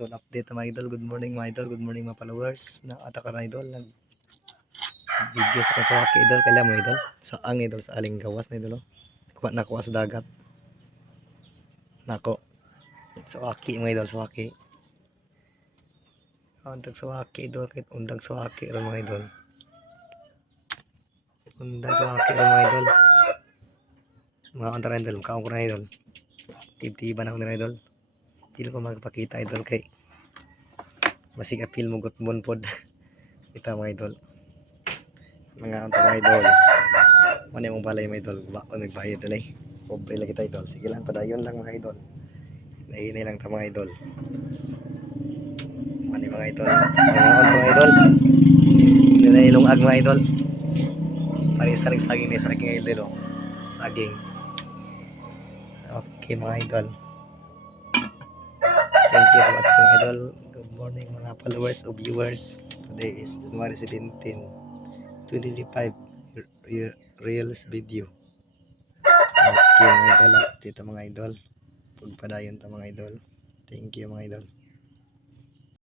idol. Update na mga idol. Good morning mga idol. Good morning mga followers. Nakata ka na idol. Nag video sa kasawaki idol. Kailan mo idol? Sa ang idol. Sa aling gawas na idol. oh. Kuha na kuha sa dagat. Nako. Sawaki mga idol. Sawaki. Undag sawaki idol. Kahit undag sawaki rin mga idol. Undag sawaki rin mga idol. Mga kontra idol. Makaong ko na idol. Tib-tiba na ako na idol. Dili ko magpakita idol kay masig apil mo gutmon pod. Kita mga idol. Mga unta mga idol. Mani mong balay mga idol. Ba ko nagbayad dali. Pobre lang kita idol. Sige lang padayon lang mga idol. Nainay lang ta mga idol. Mani mga idol. Mga unta mga idol. Ninailungag mga idol. Pari saring saging ni saging idol. oh. Saging. Okay mga idol. Thank you for watching idol. Good morning mga followers o viewers. Today is January 17, 2025 Re- Reels video. Okay mga idol. Update mga idol. Pagpadayon ta mga idol. Thank you mga idol.